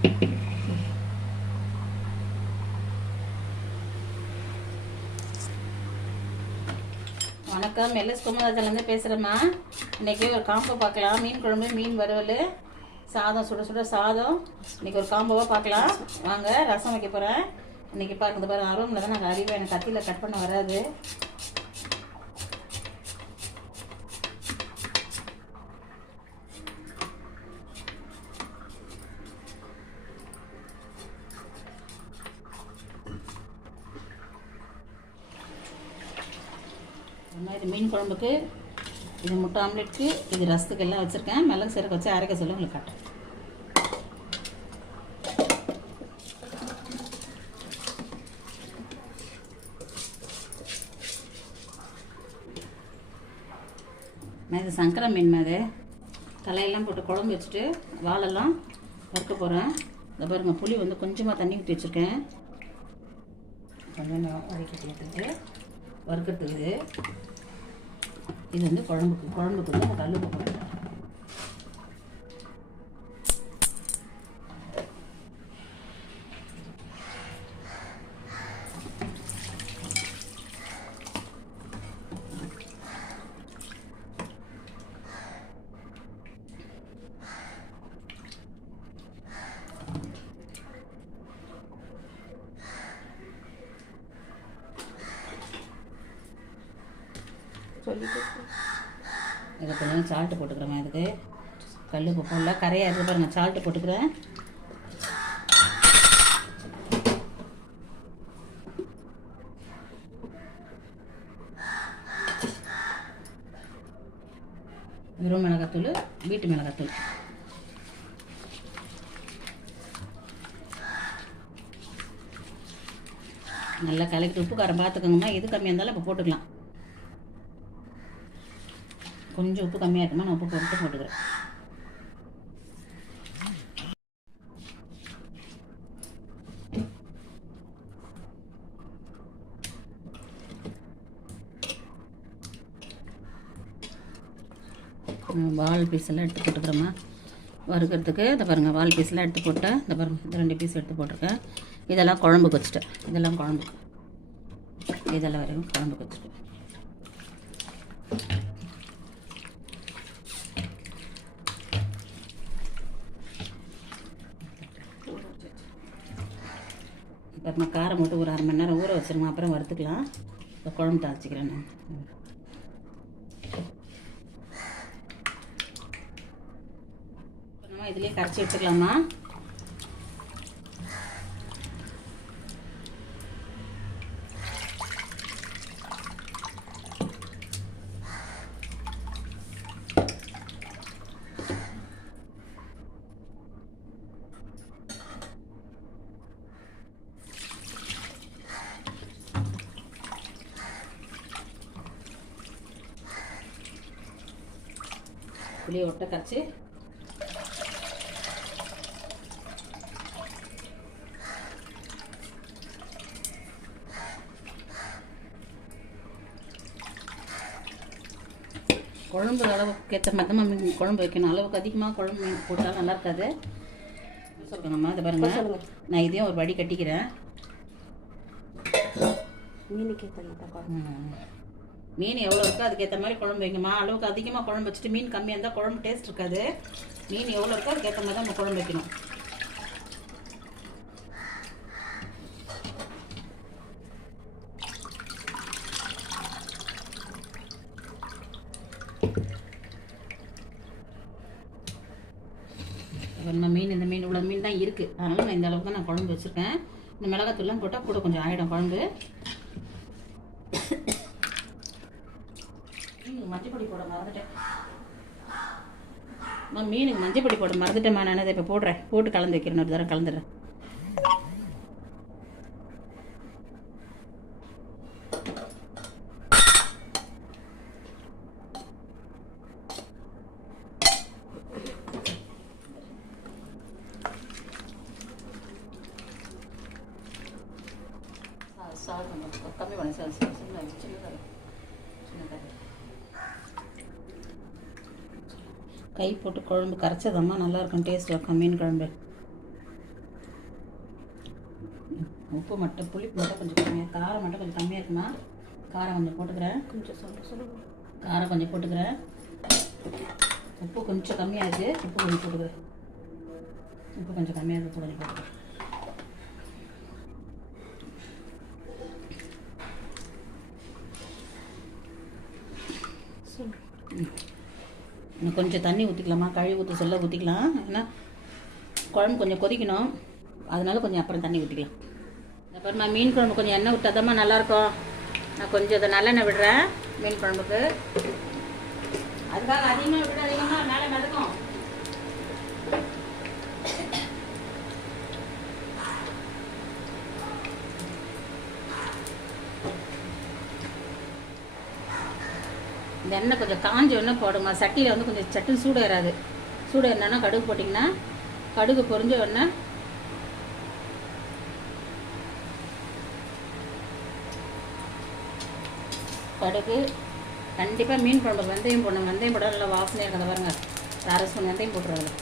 வணக்கம். எல்எஸ் குமராஜன்லேருந்து பேசுகிறேம்மா. இன்றைக்கி ஒரு காம்போ பார்க்கலாம். மீன் குழம்பு மீன் வறுவல் சாதம் சுட சுட சாதம். இன்றைக்கி ஒரு காம்போவாக பார்க்கலாம். வாங்க ரசம் வைக்க போகிறேன் இன்றைக்கி பார்க்குறது பாருங்கள் அருவமில் தான் நாங்கள் அறிவேன் எனக்கு கத்தியில் கட் பண்ண வராது. இது மீன் குழம்புக்கு இது முட்டை ஆம்லெட்டுக்கு இது ரசத்துக்கு எல்லாம் வச்சுருக்கேன். மிளகு சீரகம் வச்சு அரைக்க சொல்லி உங்களுக்கு காட்டுறேன். நான் இது சங்கரா மீன் மாதிரி தலையெல்லாம் போட்டு குழம்பு வச்சுட்டு வாழெல்லாம் வறுக்க போகிறேன் இந்த பாருங்கள் புளி வந்து கொஞ்சமாக தண்ணி ஊற்றி வச்சுருக்கேன். கொஞ்சம் வதக்கிட்டு வறுக்கிறதுக்கு இது வந்து குழம்புக்கு குழம்புக்கு வந்து கல் போடுறேன் இதை கொஞ்சம் சால்ட்டு போட்டுக்கிறேன் இதுக்கு. கல் உப்பு போடல கரையாக இருக்குது பாருங்க. சால்ட்டு போட்டுக்கிறேன். வெறும் மிளகாத்தூள் வீட்டு மிளகாத்தூள். நல்லா கலக்கிட்டு உப்பு காரம் பார்த்துக்கோங்கம்மா எது கம்மியாக இருந்தாலும் இப்போ போட்டுக்கலாம். கொஞ்சம் உப்பு கம்மியாக இருக்குமா நான் உப்பு போட்டு போட்டுக்கிறேன். வால் பீஸ் எல்லாம் எடுத்து போட்டுக்கிறேம்மா. வறுக்கிறதுக்கு இதை பாருங்கள் வால் பீஸ்லாம் எடுத்து போட்டேன். இந்த பாருங்கள் இந்த ரெண்டு பீஸ் எடுத்து போட்டிருக்கேன். இதெல்லாம் குழம்புக்கு வச்சுட்டேன் இதெல்லாம் குழம்புக்கு இதெல்லாம் வரைக்கும் குழம்புக்கு வச்சுட்டேன் அப்புறமா காரம் மட்டும் ஒரு அரை மணி நேரம் ஊற வச்சிருங்க. அப்புறம் வறுத்துக்கலாம். இப்போ குழம்பு தாளிச்சிக்கிறேன் நான். நம்ம இதுலேயே கரைச்சி வச்சுக்கலாமா புளியை ஒட்ட கரைச்சி குழம்பு அளவுக்கு ஏற்ற மாதிரி தான் மீன் குழம்பு வைக்கணும் அளவுக்கு அதிகமாக குழம்பு மீன் போட்டால் நல்லா இருக்காது சொல்லுங்கம்மா இதை பாருங்க நான் இதையும் ஒரு வடி கட்டிக்கிறேன் மீனுக்கு. மீன் எவ்வளோ இருக்கோ அதுக்கேற்ற மாதிரி குழம்பு வைங்கம்மா. அளவுக்கு அதிகமாக குழம்பு வச்சுட்டு மீன் கம்மியாக இருந்தால் குழம்பு டேஸ்ட் இருக்காது. மீன் எவ்வளோ இருக்கோ அதுக்கேற்ற மாதிரி தான் நம்ம குழம்பு வைக்கணும். அப்புறமா மீன் இந்த மீன் இவ்வளோ மீன் தான் இருக்குது அதனால் நான் இந்த அளவுக்கு தான் நான் குழம்பு வச்சுருக்கேன். இந்த மிளகாத்தூள்லாம் போட்டால் கூட கொஞ்சம் ஆகிடும் குழம்பு மீனுக்கு மஞ்சப்பொடி போட மறந்துட்டேன் ஆ மீனுக்கு மஞ்சப்பொடி போட மறந்துட்டேம்மா நான் அதை இப்போ போடுறேன் போட்டு கலந்து வைக்கிறேன் ஒரு தரம் கலந்துடுறேன் சா- கம்மி பண்ணி சார் சார் சின்ன சின்னதாக சின்னதாக கை போட்டு குழம்பு கரைச்சதம்மா நல்லா இருக்கும் டேஸ்ட் வைக்கும் மீன் குழம்பு. உப்பு மட்டும் புளிப்பு மட்டும் கொஞ்சம் கம்மியாக காரம் மட்டும் கொஞ்சம் கம்மியாக இருக்குமா? காரம் கொஞ்சம் போட்டுக்கிறேன். கொஞ்சம் சொல்ல சொல்லுங்க காரம் கொஞ்சம் போட்டுக்கிறேன். உப்பு கொஞ்சம் கம்மியாக இருக்குது உப்பு கொஞ்சம் போட்டுக்கிறேன். உப்பு கொஞ்சம் கம்மியாக இருக்குது உப்பு கொஞ்சம் போட்டுக்கிறேன். சொல்லுங்க இன்னும் கொஞ்சம் தண்ணி ஊற்றிக்கலாமா கழுவி ஊற்ற சொல்ல ஊற்றிக்கலாம் ஏன்னா குழம்பு கொஞ்சம் கொதிக்கணும். அதனால கொஞ்சம் அப்புறம் தண்ணி ஊற்றிக்கலாம் அப்புறமா மீன் குழம்பு கொஞ்சம் எண்ணெய் விட்டாதாம்மா நல்லாயிருக்கும். நான் கொஞ்சம் இதை நல்லெண்ணெய் விடுறேன் மீன் குழம்புக்கு. அதுக்காக அதிகமாக விட அதிகமாக இந்த எண்ணெய் கொஞ்சம் காஞ்ச எண்ணெய் போடுமா? சட்டியில் வந்து கொஞ்சம் சட்டுன்னு சூடு ஏறாது சூடு ஏறினா கடுகு போட்டிங்கன்னா கடுகு பொறிஞ்ச உடனே கடுகு கண்டிப்பாக மீன் குழம்பு வெந்தயம் போடணும். வெந்தயம் போட நல்லா வாசனையாக இருக்கிறத பாருங்க. அரை ஸ்பூன் வெந்தயம் போட்டுருவாங்க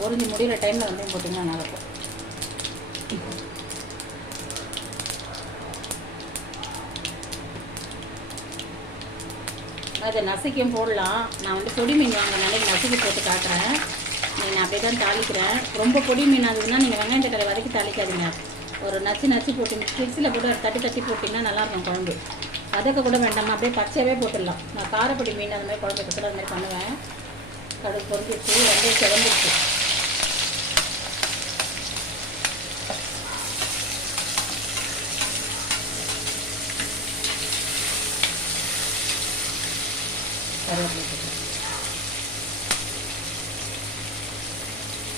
பொரிஞ்சு முடிகிற டைமில் வெந்தயம் போட்டிங்கன்னா நல்லாயிருக்கும் அதை நசுக்கியும் போடலாம். நான் வந்து பொடி மீன் வாங்க நசுக்கி போட்டு காட்டுறேன். நீங்கள் அப்படியே தான் தாளிக்கிறேன். ரொம்ப பொடி மீன் ஆகுதுன்னா நீங்கள் வெங்காயம் தக்காளி வதக்கி தாளிக்காதீங்க. ஒரு நச்சு நச்சு போட்டு மிக்சியில் போட்டு தட்டி தட்டி போட்டிங்கன்னா நல்லாயிருக்கும் குழம்பு. வதக்க கூட வேண்டாம். அப்படியே பச்சையாகவே போட்டுடலாம். நான் காரப்பொடி மீன் அந்த மாதிரி குழம்பு வைக்கிறதுல அந்த மாதிரி பண்ணுவேன். கடுகு பொறிஞ்சிருச்சு வெந்தயம் சிறந்துச்சு கருவேப்பிலை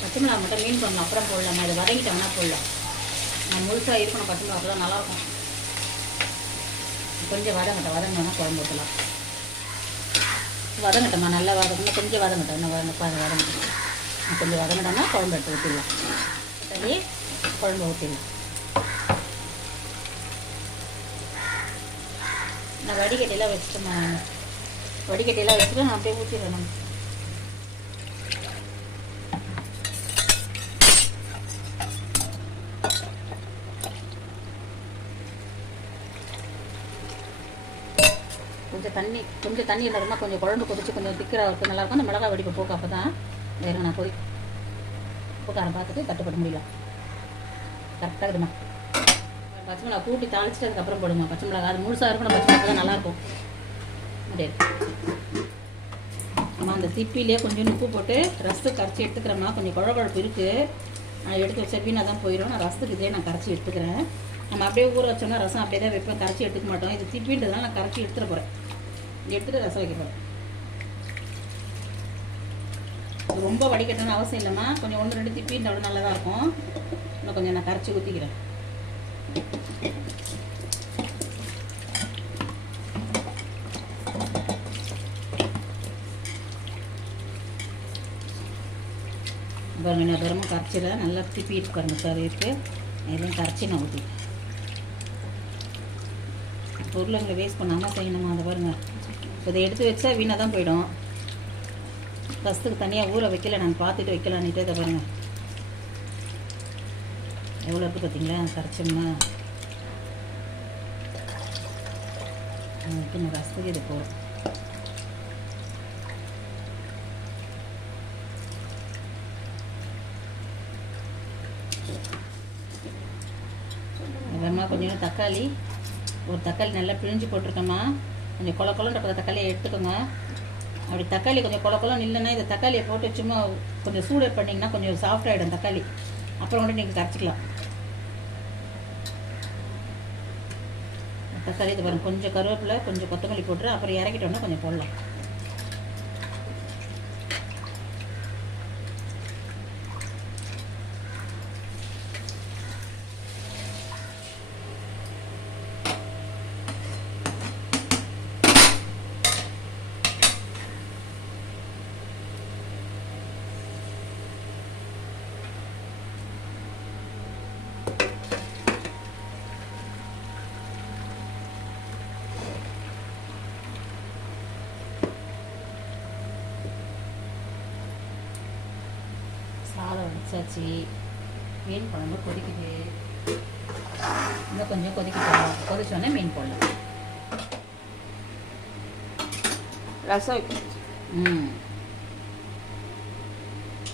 பச்சை மிளகா மட்டும் மீன் பண்ணும் அப்புறம் போடலாம். அதை வதங்கிட்டோம்னா போடலாம். நான் முழுசாக இருக்கணும் பச்சை மிளகா அப்பதான் நல்லாயிருக்கும். கொஞ்சம் வதங்கட்டும் வதங்கினா குழம்பு ஊற்றலாம் வதங்கட்டம்மா நல்லா வதங்கணும் கொஞ்சம் வதங்கட்டும் இன்னும் வதங்க அது வதங்கட்டும் கொஞ்சம் வதங்கிட்டோம்னா குழம்பு எடுத்து ஊற்றிடலாம் சரி குழம்பு ஊற்றிடலாம் நான் வடிகட்டிலாம் வச்சுட்டேம்மா. வடிகட்டிலாம் வச்சுட்டு நான் அப்படியே ஊற்றிடுவேன் நம்ம கொஞ்சம் தண்ணி கொஞ்சம் தண்ணி இல்லாதமா கொஞ்சம் குழம்பு கொதிச்சு கொஞ்சம் திக்கராக இருக்கும். நல்லாயிருக்கும் அந்த மிளகா வெடிப்பு போக்கு அப்போ தான் வேறு நான் கொதி உப்புக்காரம் பார்த்துட்டு தட்டுப்பட முடியல கரெக்டாக இருக்குமா? பச்சை மிளகா கூட்டி தாளிச்சிட்டு அதுக்கப்புறம் போடுமா? பச்சை மிளகா அது முழுசாக இருக்கணும் பச்சை மிளகா தான் நல்லாயிருக்கும். அதே அம்மா அந்த திப்பிலே கொஞ்சம் உப்பு போட்டு ரசத்தை கரைச்சி எடுத்துக்கிறேம்மா. கொஞ்சம் குழகுழப்பு இருக்குது நான் எடுத்து வச்ச வீணாக தான் போயிடும் நான் ரசத்துக்கு இதே நான் கரைச்சி எடுத்துக்கிறேன். நம்ம அப்படியே ஊற வச்சோம்னா ரசம் அப்படியே தான் வைப்போம். கரைச்சி எடுத்துக்க மாட்டோம். இது திப்பின்றதுனால நான் கரைச்சி எடுத்துகிட்டு போகிறேன் எடுத்துகிட்டு ரசம் வைக்க போகிறேன் ரொம்ப வடிகட்டணும்னு அவசியம் இல்லைம்மா. கொஞ்சம் ஒன்று ரெண்டு திப்பி இருந்தாலும் நல்லா தான் இருக்கும். இன்னும் கொஞ்சம் நான் கரைச்சி ஊற்றிக்கிறேன் பாருங்க நான் நல்லா திப்பி உட்காந்து பாருங்க எல்லாம் கரைச்சி நான் ஊற்றி பொருளுங்களை வேஸ்ட் பண்ணாமல் செய்யணுமா? அதை பாருங்கள் இப்போ இதை எடுத்து வச்சா வீணாக தான் போயிடும். ஃபஸ்ட்டுக்கு தனியாக ஊற வைக்கல நான் பார்த்துட்டு வைக்கலான்ட்டு இதை பாருங்கள் எவ்வளோ இருக்குது பார்த்தீங்களா? கரைச்சோம்னா. அதுக்கு நான் ரசத்துக்கு இது போகிறோம் அப்புறமா கொஞ்சம் தக்காளி ஒரு தக்காளி நல்லா பிழிஞ்சு போட்டிருக்கோம்மா. கொஞ்சம் கொல கொலன்ற தக்காளியை எடுத்துக்கோங்க. அப்படி தக்காளி கொஞ்சம் கொல கொலம் இல்லைன்னா இந்த தக்காளியை போட்டு சும்மா கொஞ்சம் சூடு பண்ணிங்கன்னா கொஞ்சம் சாஃப்ட் ஆகிடும் தக்காளி. அப்புறம் கூட நீங்கள் கரைச்சிக்கலாம். தக்காளி இது பாருங்கள் கொஞ்சம் கருவேப்பிலை கொஞ்சம் கொத்தமல்லி போட்டுரு அப்புறம் இறக்கிட்டோன்னா கொஞ்சம் போடலாம். ஆயிடுச்சு மீன் குழம்பு கொதிக்குது. இன்னும் கொஞ்சம் கொதிக்கிட்டோம் கொதிச்சோடனே மீன் போடலாம். ரசம். ம்.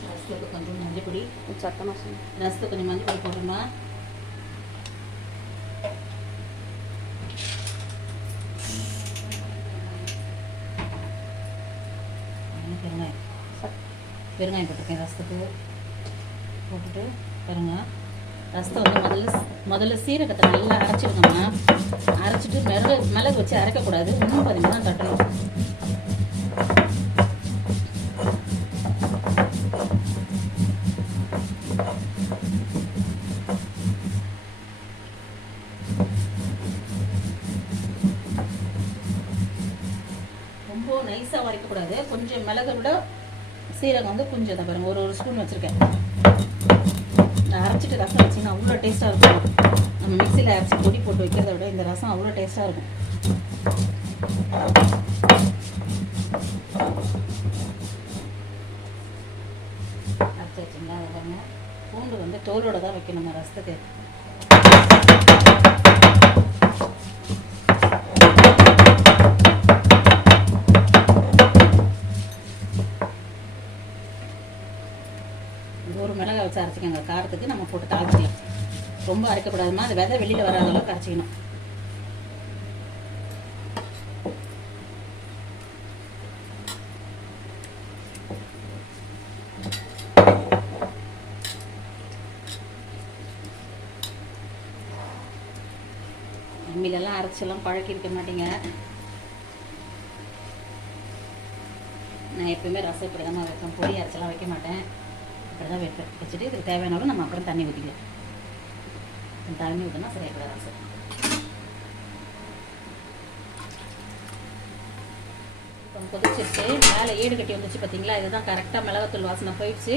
ரசத்துக்கு கொஞ்சம் மஞ்சள் பொடி. சத்தமாக ரசத்துக்கு கொஞ்சம் மஞ்சள் பொடி போடுமா பெருங்காயம் பெருங்காயம் போட்டிருக்கேன் ரசத்துக்கு. போட்டுட்டு பாருங்க. ரசத்தை வந்து முதல்ல முதல்ல சீரகத்தை நல்லா அரைச்சிக்கணும்னா அரைச்சிட்டு மிளகு மிளகு வச்சு அரைக்கக்கூடாது. இன்னும் பதினஞ்சு தான் தட்டணும். ரொம்ப நைஸாக வரைக்கக்கூடாது கொஞ்சம் மிளகை விட சீரகம் வந்து கொஞ்சம் தான் பாருங்கள் ஒரு ஒரு ஸ்பூன் வச்சுருக்கேன். ஃபஸ்ட்டு ரசம் வச்சிங்கன்னா அவ்வளோ டேஸ்ட்டாக இருக்கும். நம்ம மிக்சியில் அரைச்சி பொடி போட்டு வைக்கிறத விட இந்த ரசம் அவ்வளோ டேஸ்ட்டாக இருக்கும். அரைச்சி வச்சுங்களா பூண்டு வந்து தோலோட தான் வைக்கணும் நம்ம ரசத்துக்கு ஒரு மிளகாய் வச்சு அரைச்சிக்கோங்க காரத்துக்கு நம்ம போட்டு தாளிச்சிக்கலாம். ரொம்ப அரைக்கக்கூடாதுமா அந்த விதை வெளியில் வராத அளவுக்கு அரைச்சிக்கணும். அம்மிலெல்லாம் அரைச்செல்லாம் பழக்கி இருக்க மாட்டீங்க. நான் எப்பவுமே ரசம் இப்படி தான் வைப்பேன். பொடி அரைச்செல்லாம் வைக்க மாட்டேன். அப்படி தான் வைப்பேன் வச்சுட்டு இதுக்கு தேவையானாலும் நம்ம அப்புறம் தண்ணி ஊற்றிக்கலாம் தண்ணி ஊற்றினா சரியாக கூட ரசம் இப்போ கொதிச்சிருச்சு. மேலே ஏடு கட்டி வந்துச்சு பார்த்தீங்களா இதுதான் கரெக்டாக மிளகாத்தூள் வாசனை போயிடுச்சு.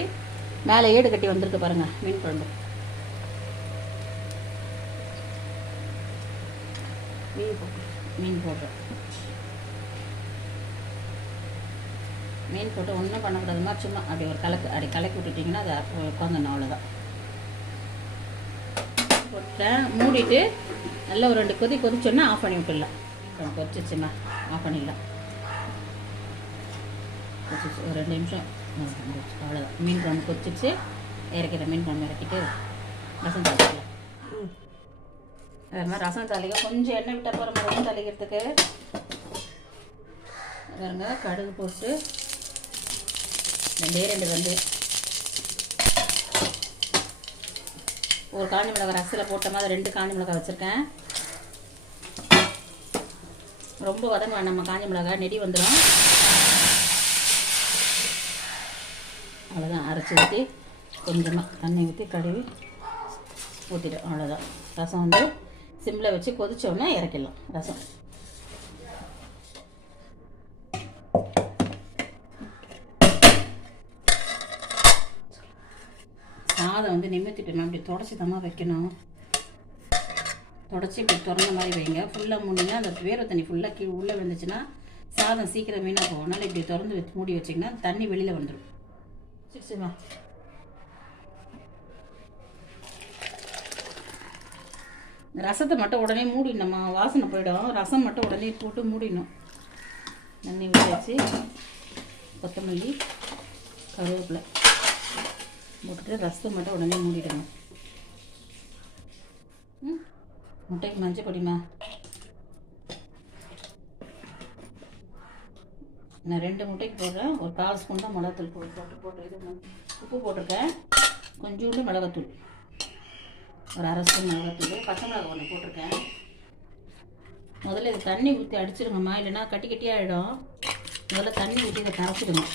மேலே ஏடு கட்டி வந்திருக்கு பாருங்கள் மீன் குழம்பு. மீன் போட்டு மீன் போட்டு மீன் போட்டு ஒன்றும் பண்ணக்கூடாதுமா சும்மா அப்படி ஒரு கலக்கு அப்படி கலக்கி விட்டுட்டிங்கன்னா அது உட்காந்துடணும் அவ்வளோதான் போட்டேன் மூடிட்டு நல்லா ஒரு ரெண்டு கொதி கொதிச்சோன்னா ஆஃப் பண்ணி விட்டுடலாம். கொஞ்சம் கொதிச்சிச்சுமா ஆஃப் பண்ணிடலாம். கொதிச்சிச்சு ஒரு ரெண்டு நிமிஷம். அவ்வளோதான் மீன் குழம்பு கொதிச்சிச்சு இறக்கிற மீன் குழம்பு இறக்கிட்டு ரசம் தாளிக்கலாம். ம் மாதிரி ரசம் தாளிக்க கொஞ்சம் எண்ணெய் விட்டால் போகிற மாதிரி ரசம் தாளிக்கிறதுக்கு. பாருங்க கடுகு போட்டு ரெண்டே ரெண்டு வந்து ஒரு காஞ்சி மிளகாய் ரசில் போட்ட மாதிரி ரெண்டு காஞ்சி மிளகாய் வச்சுருக்கேன். ரொம்ப வதங்க நம்ம காஞ்சி மிளகாய். நெடி வந்துடும் அவ்வளோதான் அரைச்சி ஊற்றி கொஞ்சமாக தண்ணி ஊற்றி கழுவி ஊற்றிடும் அவ்வளோதான் ரசம் வந்து சிம்மில் வச்சு கொதிச்சோடனே இறக்கிடலாம். ரசம் சாதம் வந்து நிமித்திட்டு அப்படி தொடச்சி தம்மா வைக்கணும். தொடச்சி இப்படி திறந்த மாதிரி வைங்க. ஃபுல்லாக மூடினா அந்த வேர்வை தண்ணி ஃபுல்லாக கீழே உள்ளே விழுந்துச்சுன்னா சாதம் சீக்கிரம் வீணாக போகும் அதனால் இப்படி திறந்து வச்சு மூடி வச்சிங்கன்னா தண்ணி வெளியில் வந்துடும் சரிம்மா. ரசத்தை மட்டும் உடனே மூடிடணும்மா. வாசனை போயிடும். ரசம் மட்டும் உடனே போட்டு மூடிடணும். தண்ணி வச்சு கொத்தமல்லி கருவேப்பிலை. போட்டுட்டு ரசம் மட்டும் உடனே மூடிடணும் ம் முட்டைக்கு மஞ்சள் பொடிமா நான் ரெண்டு முட்டைக்கு போடுறேன். ஒரு கால் ஸ்பூன் தான் மிளகாத்தூள் போட்டு போட்டு போட்டு இது உப்பு போட்டிருக்கேன். கொஞ்சோண்டு மிளகாத்தூள். ஒரு அரை ஸ்பூன் மிளகாத்தூள். பச்சை மிளகா ஒன்று போட்டிருக்கேன். முதல்ல இது தண்ணி ஊற்றி அடிச்சிருங்கம்மா இல்லைன்னா கட்டி கட்டி ஆகிடும் முதல்ல தண்ணி ஊற்றி இதை கரைச்சிடுங்க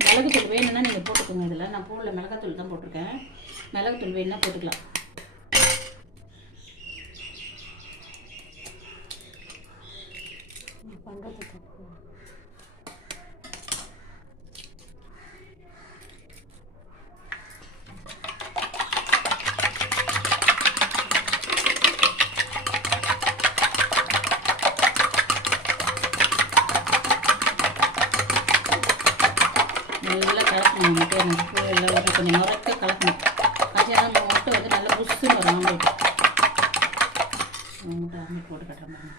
மிளகுத்தூள் வேணும்னா நீங்கள் போட்டுக்கோங்க இதில். நான் போடல மிளகாத்தூள் தான் போட்டிருக்கேன். மிளகுத்தூள் வேணும்னா போட்டுக்கலாம் பண்ணுறது தப்பு நல்லா கலக்கணும் முட்டை உப்பு எல்லாம் ஊற்றி கொஞ்சம் முறைக்க கலக்கணும் கஞ்சியாக முட்டை வந்து நல்லா புஷ்ஷுன்னு வரும் ஆம்லேட் முட்டை ஆம்லேட் போட்டு கட்டுற மாதிரி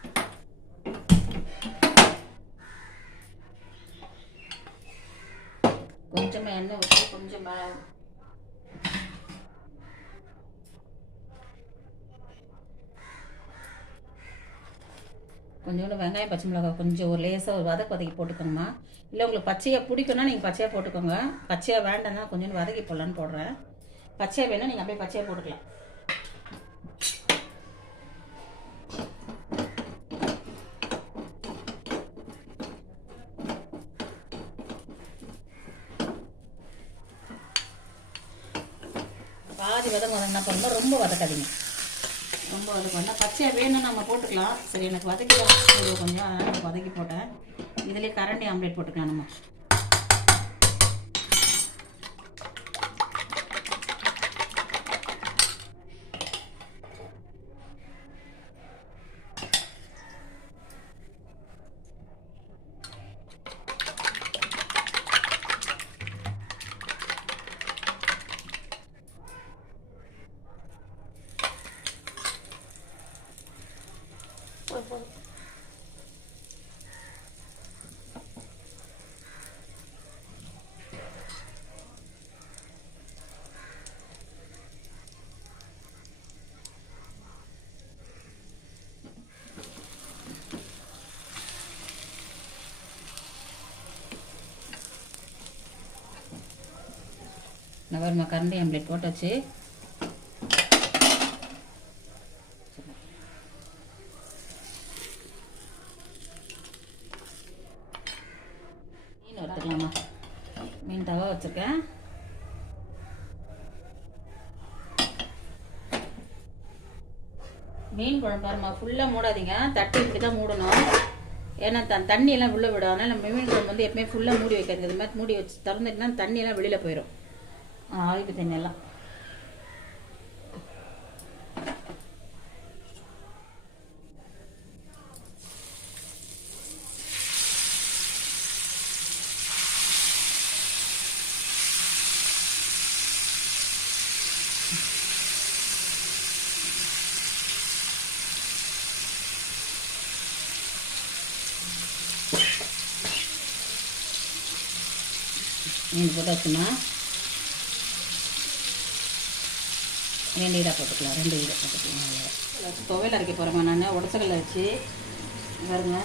கொஞ்சமாக எண்ணெய் ஊற்றி கொஞ்சம் மேலே கொஞ்சோண்டு வெங்காயம் பச்சை மிளகாய் கொஞ்சம் ஒரு லேசாக ஒரு வதக்கு வதக்கி போட்டுக்கோங்கம்மா இல்லை உங்களுக்கு பச்சையாக பிடிக்குன்னா நீங்கள் பச்சையாக போட்டுக்கோங்க. பச்சையாக வேண்டாம்னா கொஞ்சோண்டு வதக்கி போடலான்னு போடுறேன். பச்சையாக வேணால் நீங்கள் அப்படியே பச்சையாக போட்டுக்கலாம். பாதி வதங்க வதங்கினா பாருங்க ரொம்ப வதக்காதீங்க. ரொம்ப வதக்கம் பச்சையாக வேணும் நம்ம போட்டுக்கலாம். சரி எனக்கு வதக்கி வர கொஞ்சம் அதனால் எனக்கு வதக்கி போட்டேன் இதுலேயே கரண்டி ஆம்லேட் போட்டுக்கலாம் நம்ம நவர்மா கரண்டி ஆம்லேட் போட்டாச்சு. மீன் வறுத்துக்கலாமா? மீன் தவா வச்சுருக்கேன். மீன் குழம்பு பாருமா ஃபுல்லாக மூடாதீங்க. தட்டு இப்படி தான் மூடணும். ஏன்னா த தண்ணியெல்லாம் உள்ளே விடும். அதனால் நம்ம மீன் குழம்பு வந்து எப்பவுமே ஃபுல்லாக மூடி வைக்காது இது மாதிரி மூடி வச்சு திறந்துட்டுனா தண்ணியெல்லாம் வெளியில் போயிடும் ஆவிக்கு தண்ணி மீன் போட்டாச்சுன்னா ரெண்டு ஈடாக போட்டுக்கலாம். ரெண்டு ஈடாக போட்டுக்கலாம். துவையல் அரைக்க போகிறேம்மா நான். உடச்சக்கல்ல வச்சு. பாருங்க.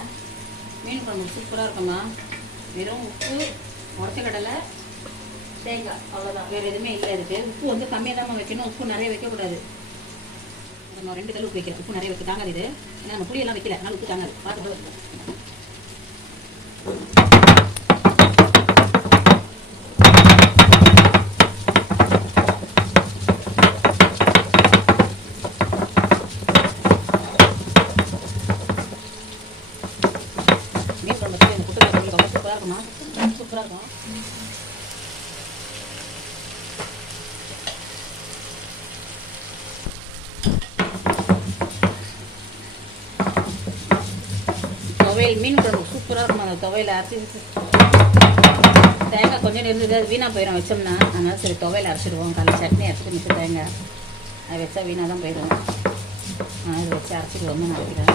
மீன் குழம்பு சூப்பராக இருக்கும்மா. வெறும் உப்பு உடச்ச கடலை தேங்காய். அவ்வளோதான் வேறு எதுவுமே இல்லை இருக்குது உப்பு வந்து கம்மியாக தான் வைக்கணும். உப்பு நிறைய வைக்கக்கூடாது. நம்ம ரெண்டு கல் உப்பு வைக்கிறோம் உப்பு நிறைய வைக்க தாங்காது இது. ஏன்னா நம்ம புளியெல்லாம் வைக்கல. அதனால உப்பு தாங்காது. பார்த்து மீன் குழம்பு வச்சு இந்த குட்டை குழம்பு ரொம்ப சூப்பராக இருக்குமா சூப்பராக இருக்கும் துவையல் மீன் குழம்பு சூப்பராக இருக்கும் அந்த துவையில் அரைச்சி தேங்காய் கொஞ்சம் இருந்தது அது வீணாக போயிடும் வச்சோம்னா. அதனால் சரி துவையில் அரைச்சிடுவோம். காலையில் சட்னி அரைச்சிட்டு மிச்சம் தேங்காய் அது வச்சா வீணாக தான் போயிடும் அதை வச்சு அரைச்சிடுவோம் நினைக்கிறேன்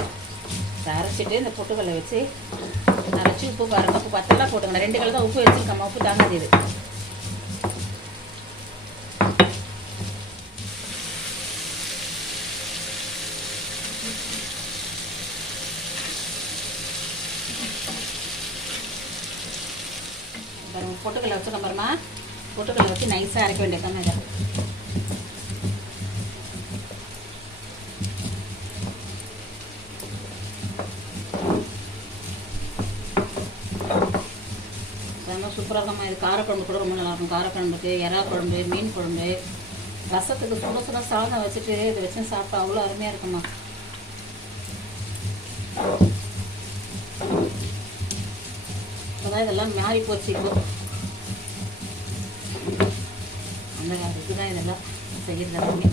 அரைச்சிட்டு இந்த பொட்டுக்கல்லை வச்சு அரைச்சி உப்பு பாருங்க உப்பு பத்தெல்லாம் போட்டுக்கலாம் ரெண்டு கல் தான் உப்பு வச்சுருக்கோம். உப்பு தாங்காது இது. பாருங்க பொட்டுக்கல்லை பொட்டுக்கடலை பாருமா வச்சு நைஸாக அரைக்க வேண்டியது இதை அதெல்லாம் சூப்பராக இருக்கும்மா. இது காரக்குழம்பு கூட ரொம்ப நல்லாயிருக்கும் காரக்குழம்புக்கு இறா குழம்பு மீன் குழம்பு. ரசத்துக்கு சுட சுட சாதம் வச்சுட்டு இதை வச்சு சாப்பிட்டா அவ்வளோ அருமையாக இருக்கும்மா. இப்போதான் இதெல்லாம் மாறி போச்சு இப்போ. அந்த காலத்துக்கு தான் இதெல்லாம் செய்கிறது எல்லாமே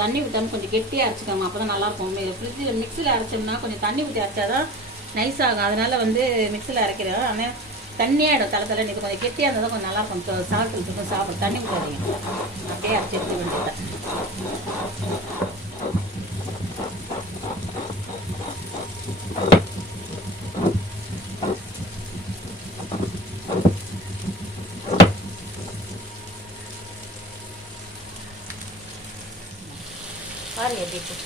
தண்ணி ஊற்றாம கொஞ்சம் கெட்டியாக அரைச்சிக்கோங்க. அப்போ தான் நல்லாயிருக்கும் ஃப்ரிட்ஜில் மிக்சியில் அரைச்சோம்னா கொஞ்சம் தண்ணி ஊற்றி அரைச்சாதான் நைஸ் ஆகும். அதனால் வந்து மிக்சியில் அரைக்கிறேன். ஆனால் தண்ணியாகிடும் தலை தலை இது கொஞ்சம் கெட்டியாக இருந்தால் தான் கொஞ்சம் நல்லாயிருக்கும். சாப்பிட்டு சாப்பிட தண்ணி ஊற்றாதீங்க அப்படியே அரைச்சி எடுத்து வேண்டியதான் பாருங்க எப்படி இருக்கு.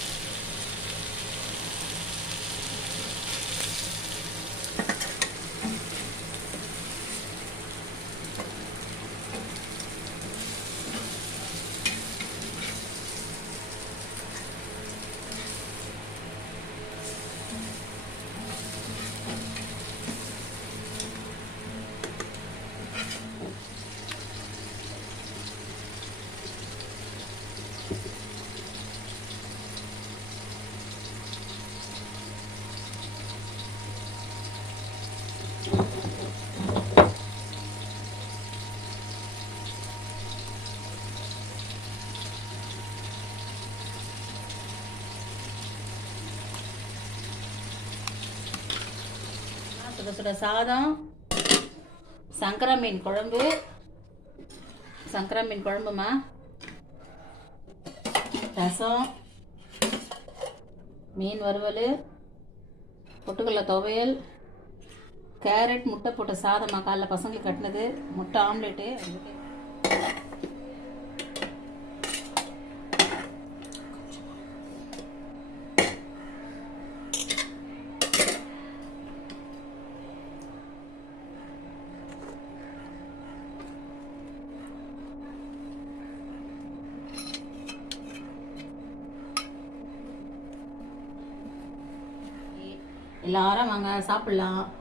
சுட சாதம் சங்கரா மீன் குழம்பு. சங்கரா மீன் குழம்புமா? ரசம் மீன் வறுவல் பொட்டுக்கடலை துவையல் கேரட் முட்டை போட்ட சாதமாக காலைல பசங்களுக்கு கட்டினது முட்டை ஆம்லேட்டு எல்லாரும் வாங்க சாப்பிட்லாம்.